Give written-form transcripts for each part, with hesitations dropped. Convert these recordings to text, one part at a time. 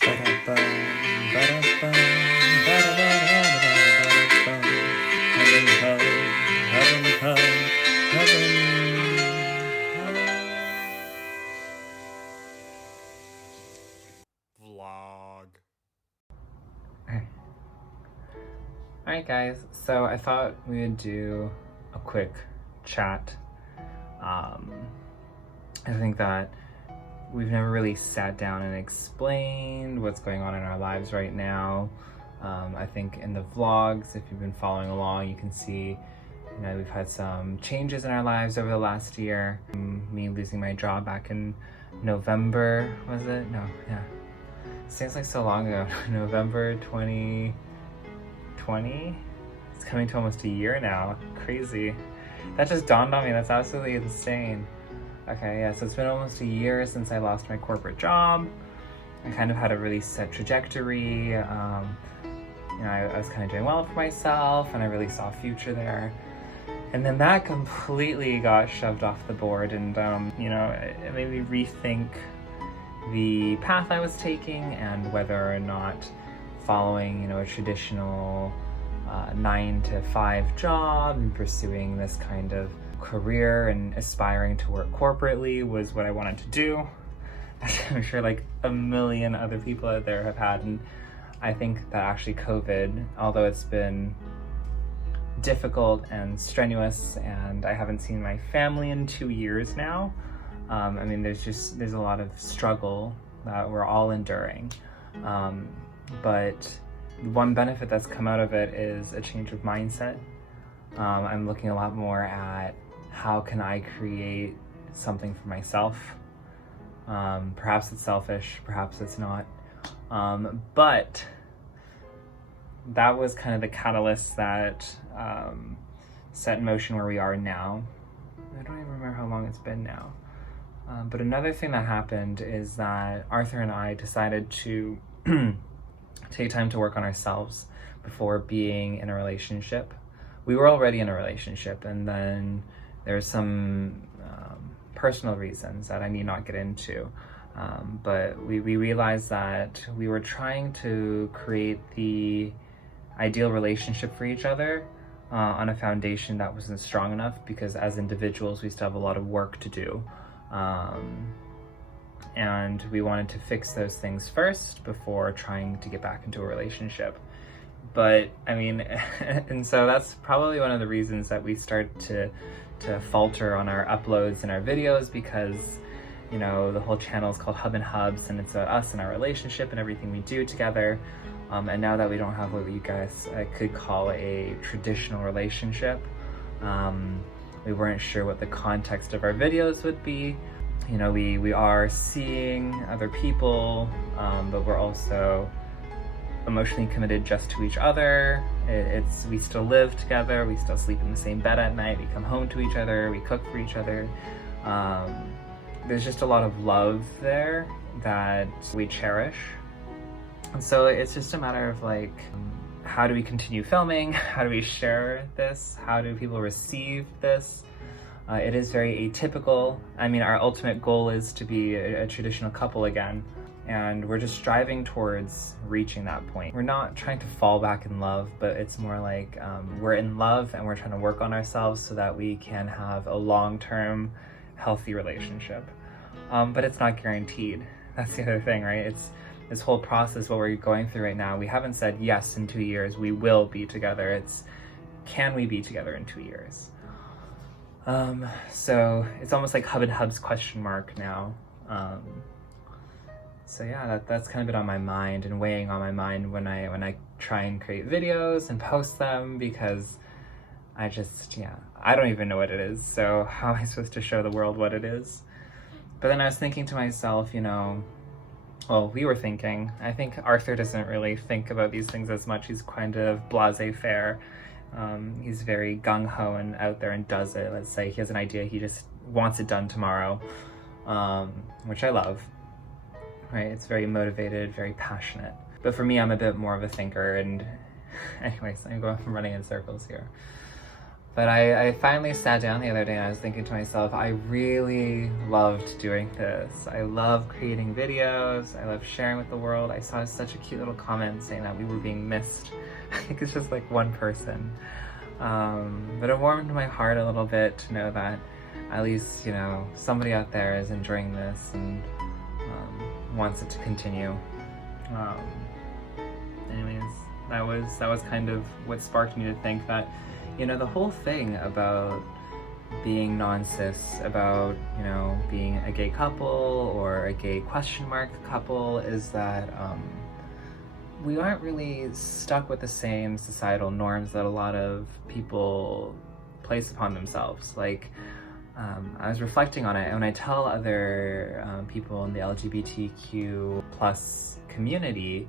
Ba-da-bum, ba-da-bum, ba-da-ba-da-ba-da-ba-da-bum. Heaven come, heaven come, heaven come. Vlog. Alright guys, so I thought we would do a quick chat. I think that we've never really sat down and explained what's going on in our lives right now. I think in the vlogs, if you've been following along, you can see, we've had some changes in our lives over the last year. Me losing my job back in November, was it? No, yeah. Seems like so long ago. November 2020? It's coming to almost a year now. Crazy. That just dawned on me. That's absolutely insane. Okay, yeah, so it's been almost a year since I lost my corporate job. I kind of had a really set trajectory. I was kind of doing well for myself and I really saw a future there. And then that completely got shoved off the board and, it made me rethink the path I was taking and whether or not following, a traditional 9-to-5 job and pursuing this kind of career and aspiring to work corporately was what I wanted to do. I'm sure like a million other people out there have had, and I think that actually COVID, although it's been difficult and strenuous and I haven't seen my family in 2 years now, there's a lot of struggle that we're all enduring, but one benefit that's come out of it is a change of mindset. I'm looking a lot more at how can I create something for myself. Perhaps it's selfish, perhaps it's not. But that was kind of the catalyst that set in motion where we are now. I don't even remember how long it's been now. But another thing that happened is that Arthur and I decided to take time to work on ourselves before being in a relationship. We were already in a relationship, and then there's some personal reasons that I need not get into. But we realized that we were trying to create the ideal relationship for each other on a foundation that wasn't strong enough, because as individuals, we still have a lot of work to do. And we wanted to fix those things first before trying to get back into a relationship. But and so that's probably one of the reasons that we start to falter on our uploads and our videos, because the whole channel is called Hub and Hubs, and it's us and our relationship and everything we do together. And now that we don't have what you guys could call a traditional relationship, we weren't sure what the context of our videos would be. We are seeing other people, but we're also emotionally committed just to each other. We still live together, we still sleep in the same bed at night, we come home to each other, we cook for each other. There's just a lot of love there that we cherish. And so it's just a matter of how do we continue filming? How do we share this? How do people receive this? It is very atypical. Our ultimate goal is to be a traditional couple again, and we're just striving towards reaching that point. We're not trying to fall back in love, but it's more like we're in love and we're trying to work on ourselves so that we can have a long-term, healthy relationship. But it's not guaranteed. That's the other thing, right? It's this whole process, what we're going through right now. We haven't said, yes, in 2 years we will be together. It's, can we be together in 2 years? So it's almost like Hub and Hubs question mark now. So yeah, that's kind of been on my mind and weighing on my mind when I try and create videos and post them, because I don't even know what it is. So how am I supposed to show the world what it is? But then I was thinking to myself, we were thinking, I think Arthur doesn't really think about these things as much. He's kind of blasé-faire. He's very gung-ho and out there and does it. Let's say he has an idea, he just wants it done tomorrow, which I love, right? It's very motivated, very passionate. But for me, I'm a bit more of a thinker, and anyways, I'm running in circles here. But I finally sat down the other day and I was thinking to myself, I really loved doing this. I love creating videos. I love sharing with the world. I saw such a cute little comment saying that we were being missed. I think it's just like one person. But it warmed my heart a little bit to know that at least, you know, somebody out there is enjoying this and wants it to continue. Anyways, that was kind of what sparked me to think that, you know, the whole thing about being non-cis, about, you know, being a gay couple or a gay question mark couple is that we aren't really stuck with the same societal norms that a lot of people place upon themselves. Like, I was reflecting on it, and when I tell other people in the LGBTQ plus community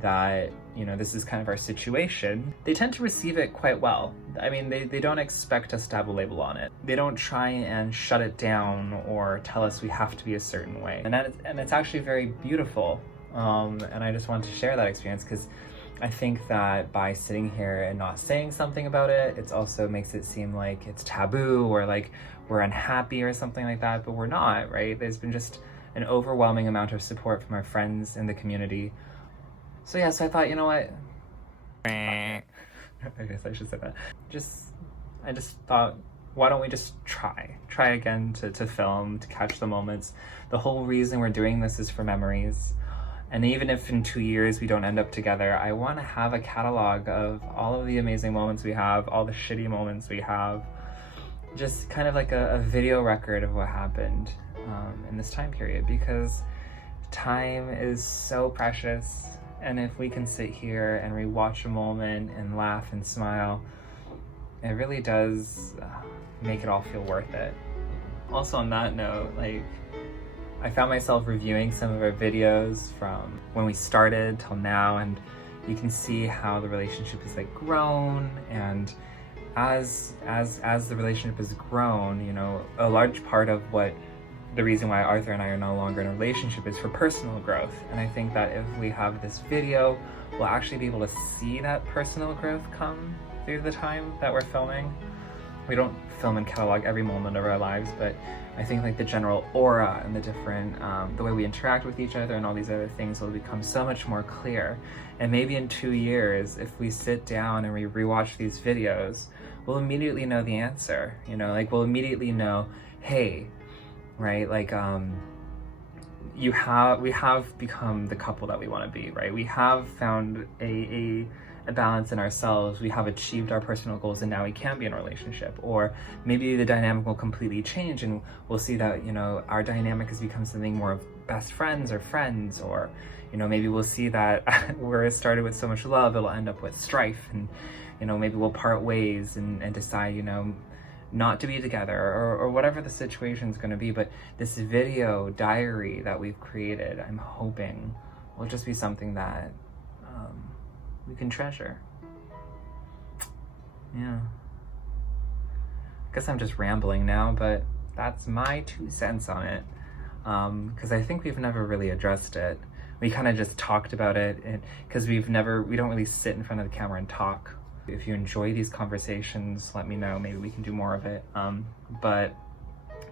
that, you know, this is kind of our situation, they tend to receive it quite well. I mean, they don't expect us to have a label on it. They don't try and shut it down or tell us we have to be a certain way. And it's actually very beautiful. And I just wanted to share that experience because I think that by sitting here and not saying something about it, it also makes it seem like it's taboo or like we're unhappy or something like that, but we're not, right? There's been just an overwhelming amount of support from our friends in the community. So yeah, so I thought, you know what? I guess I should say that. I just thought, why don't we just try again to film, to catch the moments. The whole reason we're doing this is for memories. And even if in 2 years we don't end up together, I want to have a catalog of all of the amazing moments we have, all the shitty moments we have, just kind of like a video record of what happened in this time period, because time is so precious. And if we can sit here and rewatch a moment and laugh and smile, it really does make it all feel worth it. Also on that note, like, I found myself reviewing some of our videos from when we started till now, and you can see how the relationship has like grown, and as the relationship has grown, you know, a large part of what the reason why Arthur and I are no longer in a relationship is for personal growth. And I think that if we have this video, we'll actually be able to see that personal growth come through the time that we're filming. We don't film and catalog every moment of our lives, but I think like the general aura and the different, the way we interact with each other and all these other things will become so much more clear. And maybe in 2 years, if we sit down and we rewatch these videos, we'll immediately know the answer, you know, like we'll immediately know, hey, right, like we have become the couple that we want to be, right? We have found a balance in ourselves. We have achieved our personal goals, and now we can be in a relationship. Or maybe the dynamic will completely change and we'll see that, you know, our dynamic has become something more of best friends or friends, or, you know, maybe we'll see that where it started with so much love, it'll end up with strife, and, you know, maybe we'll part ways and decide, you know, not to be together, or whatever the situation's going to be. But this video diary that we've created, I'm hoping will just be something that we can treasure. Yeah. I guess I'm just rambling now, but that's my 2 cents on it. Because I think we've never really addressed it. We kind of just talked about it, because we don't really sit in front of the camera and talk. If you enjoy these conversations, let me know. Maybe we can do more of it. But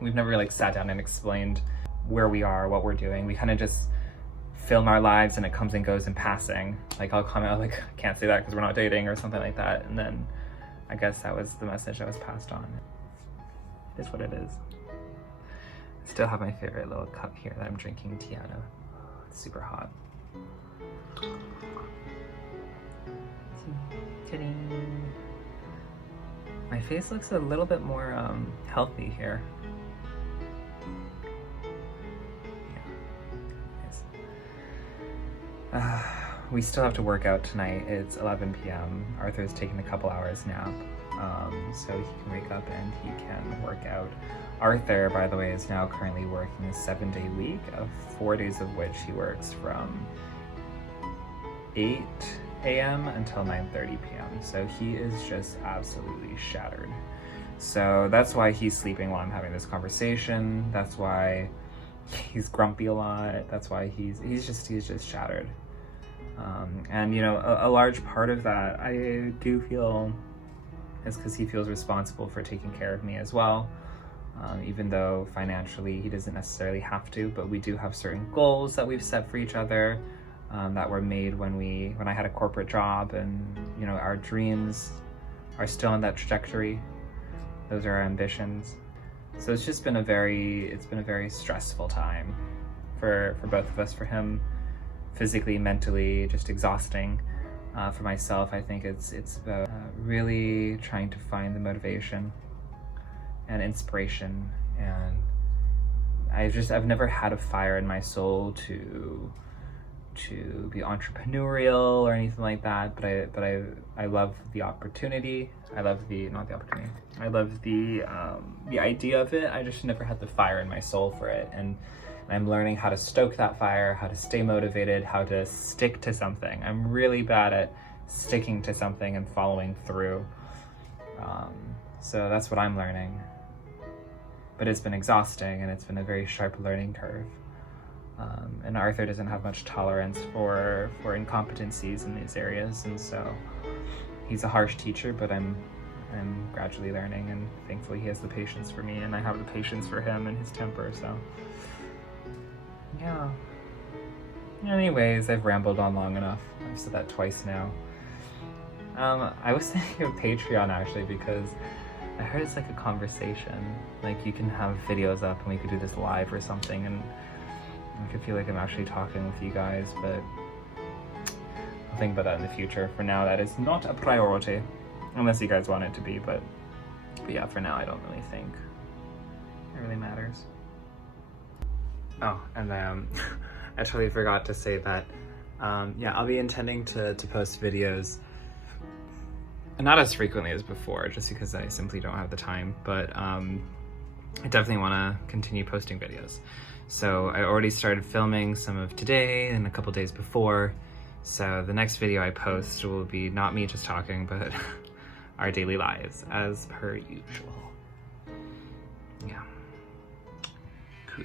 we've never really sat down and explained where we are, what we're doing. We kind of just film our lives and it comes and goes in passing. Like I'll comment, like, I can't say that because we're not dating or something like that. And then I guess that was the message that was passed on. It is what it is. I still have my favorite little cup here that I'm drinking tea out of. It's super hot. My face looks a little bit more healthy here. Yeah. We still have to work out tonight. It's 11 p.m. Arthur's taking a couple hours nap, so he can wake up and he can work out. Arthur, by the way, is now currently working a 7-day week, of 4 days of which he works from 8 a.m. until 9:30 p.m. So he is just absolutely shattered. So that's why he's sleeping while I'm having this conversation. That's why he's grumpy a lot. That's why he's just shattered. And you know, a large part of that, I do feel is because he feels responsible for taking care of me as well. Even though financially he doesn't necessarily have to, but we do have certain goals that we've set for each other that were made when I had a corporate job, and you know, our dreams are still on that trajectory. Those are our ambitions. So it's just been a very stressful time for both of us, for him physically, mentally, just exhausting. For myself, I think it's about really trying to find the motivation and inspiration, and I've never had a fire in my soul to be entrepreneurial or anything like that, but I love the opportunity. I love the idea of it. I just never had the fire in my soul for it, and I'm learning how to stoke that fire, how to stay motivated, how to stick to something. I'm really bad at sticking to something and following through. So that's what I'm learning. But it's been exhausting, and it's been a very sharp learning curve. And Arthur doesn't have much tolerance for incompetencies in these areas, and so he's a harsh teacher, but I'm gradually learning, and thankfully he has the patience for me, and I have the patience for him and his temper, so yeah. Anyways, I've rambled on long enough. I've said that twice now. I was thinking of Patreon actually, because I heard it's like a conversation. Like you can have videos up and we could do this live or something, and I could feel like I'm actually talking with you guys, but I'll think about that in the future. For now, that is not a priority, unless you guys want it to be, but yeah, for now I don't really think it really matters. Oh, and I totally forgot to say that, yeah, I'll be intending to post videos, not as frequently as before, just because I simply don't have the time, but I definitely want to continue posting videos. So I already started filming some of today and a couple days before, so the next video I post will be not me just talking, but our daily lives, as per usual. Yeah. Cool.